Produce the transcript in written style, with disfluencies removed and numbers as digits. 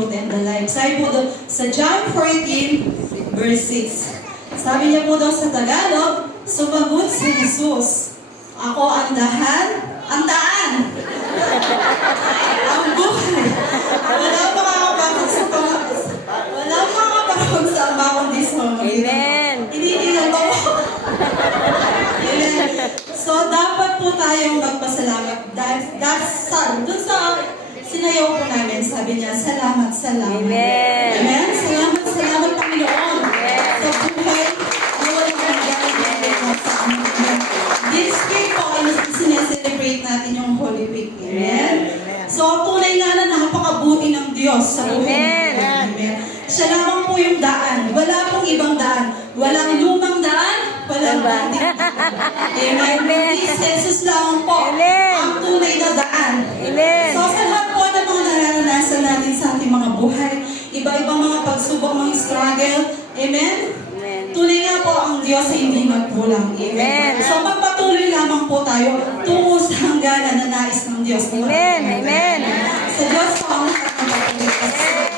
truth, and the life. Sabi po doon sa John 14, verse 6. Sabi niya po daw sa Tagalog, sumagot si Jesus, ako ang daan, ang buhay. Wala makakapagod sa Ama kundi sa Ama. Amen. Hinihingal ko. Amen. So, dapat po tayong magpasalamat. Doon sa sinayaw po namin, sabi niya, salamat. Amen. Amen. Salamat Panginoon. Sa buhay na walang hanggan sa amin. This week po, sineselebrate natin yung Holy Week. Amen. So, tunay nga na napakabuti ng Diyos sa buhay. Amen. Siya lamang po yung daan. Wala pong ibang daan. Walang lumang daan, walang dating. Amen. Jesus lamang po ang tunay na daan. Amen. So, sa lahat po ng mga nararanasan natin sa ating mga buhay, iba-ibang mga pagsubok, mga struggle. Amen? Tunay nga po ang Diyos ay hindi magkulang. Amen. So, magpatuloy lamang po tayo tungo sa hangganan na nais ng Diyos. Amen. Sa Diyos po ang magpatuloy.